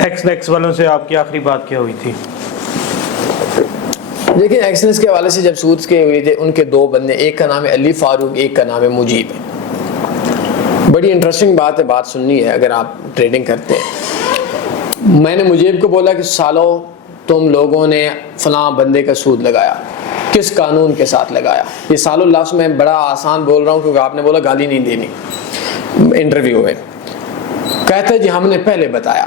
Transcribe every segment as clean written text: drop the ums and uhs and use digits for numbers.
X والوں سے آپ کی آخری بات کیا ہوئی تھی؟ دیکھیں ایکسنس کے حوالے سے جب سود کے ہوئے تھے ان کے دو بندے، ایک کا نام ہے علی فاروق، ایک کا نام ہے مجیب. بڑی انٹرسٹنگ بات ہے، بات سننی ہے اگر آپ ٹریڈنگ کرتے ہیں. میں نے مجیب کو بولا کہ سالو تم لوگوں نے فلاں بندے کا سود لگایا، کس قانون کے ساتھ لگایا؟ یہ سالو لفظ میں بڑا آسان بول رہا ہوں کیونکہ آپ نے بولا گالی نہیں دینی انٹرویو میں. کہتا ہے جی ہم نے پہلے بتایا.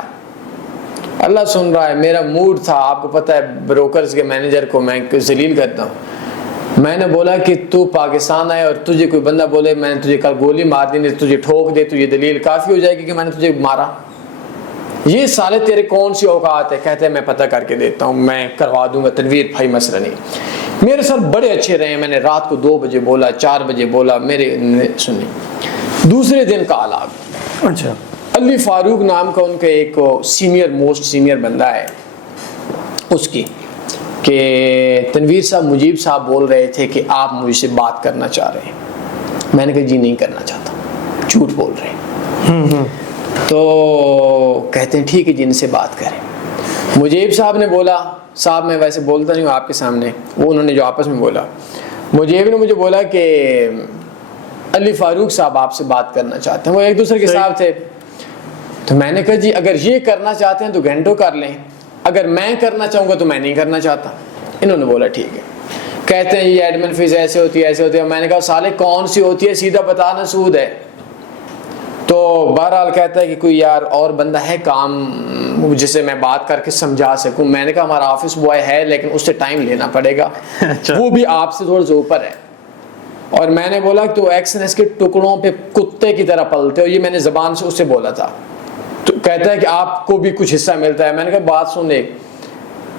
اللہ سن رہا ہے، میرا موڈ تھا، آپ کو پتہ ہے بروکرز کے مینیجر کو میں ذلیل کرتا ہوں. میں نے بولا کہ تو پاکستان آئے اور تجھے کوئی بندہ بولے میں نے تجھے کل گولی مار دی، تجھے ٹھوک دے تو یہ دلیل کافی ہو جائے گی کہ میں نے تجھے مارا؟ یہ سالے تیرے کون سی اوقات ہے؟ کہتے ہیں میں پتہ کر کے دیتا ہوں، میں کروا دوں گا تنویر بھائی، مسئلہ نہیں. میرے ساتھ بڑے اچھے رہے، میں نے رات کو 2 بجے بولا، 4 بجے بولا، میرے سنی. دوسرے دن کال آ گئی. اچھا. علی فاروق نام کا ان کا ایک موسٹ سینئر بندہ ہے اس کی، کہ تنویر صاحب مجیب صاحب بول رہے تھے کہ آپ مجھ سے بات کرنا چاہ رہے ہیں. میں نے کہا جی نہیں کرنا چاہتا، جھوٹ بول رہے ہیں. تو کہتے ہیں ٹھیک ہے جن سے بات کریں. مجیب صاحب نے بولا، صاحب میں ویسے بولتا نہیں ہوں آپ کے سامنے، وہ انہوں نے جو آپس میں بولا، مجیب نے مجھے بولا کہ علی فاروق صاحب آپ سے بات کرنا چاہتے ہیں، وہ ایک دوسرے کے صاحب تھے. تو میں نے کہا جی اگر یہ کرنا چاہتے ہیں تو گھنٹوں کر لیں، اگر میں کرنا چاہوں گا تو میں نہیں کرنا چاہتا. انہوں نے بولا ٹھیک ہے. کہتے ہیں یہ ایڈمن فیس ایسے ہوتی ہے ایسے ہوتی ہے. میں نے کہا سالے کون سی ہوتی ہے سیدھا بتانا، سود ہے. تو بہرحال کہتا ہے کہ کوئی یار اور بندہ ہے کام جسے میں بات کر کے سمجھا سکوں. میں نے کہا ہمارا آفس بوائے ہے لیکن اس سے ٹائم لینا پڑے گا، وہ بھی آپ سے تھوڑا سا اوپر ہے. اور میں نے بولا تو ایکسنس کے ٹکڑوں پہ کتے کی طرح پلتے ہو، یہ میں نے زبان سے اس سے بولا تھا. تو کہتا ہے کہ آپ کو بھی کچھ حصہ ملتا ہے. میں نے کہا بات سن، ایک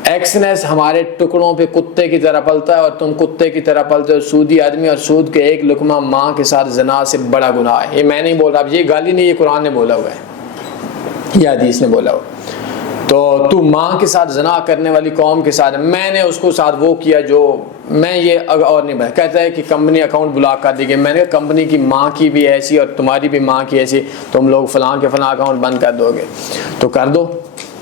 ایکسنس ہمارے ٹکڑوں پہ کتے کی طرح پلتا ہے اور تم کتے کی طرح پلتے ہو. سودی آدمی اور سود کے ایک لقمہ ماں کے ساتھ زنا سے بڑا گناہ ہے. یہ میں نہیں بول رہا، اب یہ گالی نہیں، یہ قرآن نے بولا ہوا ہے، یہ حدیث نے بولا ہوا. تو ماں کے ساتھ زنا کرنے والی قوم کے ساتھ میں نے اس کو ساتھ وہ کیا جو میں یہ اور نہیں بتا. کہتا ہے کہ کمپنی اکاؤنٹ بلاک کر دی گئی. میں نے کہا کمپنی کی ماں کی بھی ایسی اور تمہاری بھی ماں کی ایسی، تم لوگ فلاں کے فلاں اکاؤنٹ بند کر دو گے تو کر دو.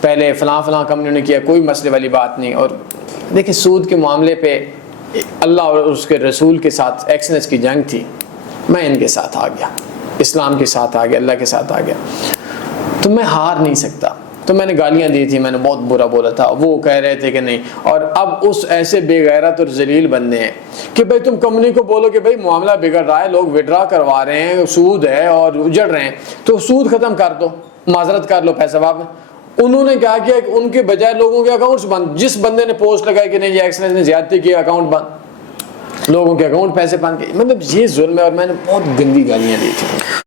پہلے فلاں کمپنیوں نے کیا، کوئی مسئلے والی بات نہیں. اور دیکھیں سود کے معاملے پہ اللہ اور اس کے رسول کے ساتھ ایکسنس کی جنگ تھی، میں ان کے ساتھ آ گیا، اسلام کے ساتھ آ گیا، اللہ کے ساتھ آ گیا. تو میں ہار نہیں سکتا. تو میں نے گالیاں دی تھی، میں نے بہت برا بولا تھا. وہ کہہ رہے تھے کہ نہیں. اور اب اس ایسے بے غیرت اور ذلیل بندے ہیں کہ بھائی تم کمپنی کو بولو کہ بھائی معاملہ بگڑ رہا ہے، لوگ وڈرا کروا رہے ہیں، سود ہے اور اجڑ رہے ہیں، تو سود ختم کر دو، معذرت کر لو، پیسہ واپس. انہوں نے کیا کیا کہ ان کے بجائے لوگوں کے اکاؤنٹس بند. جس بندے نے پوسٹ لگائی کہ نہیں یہ ایکسنس نے زیادتی کی، اکاؤنٹ بند، لوگوں کے اکاؤنٹ پیسے بند کیے. مطلب یہ ظلم ہے. اور میں نے بہت گندی گالیاں دی تھی.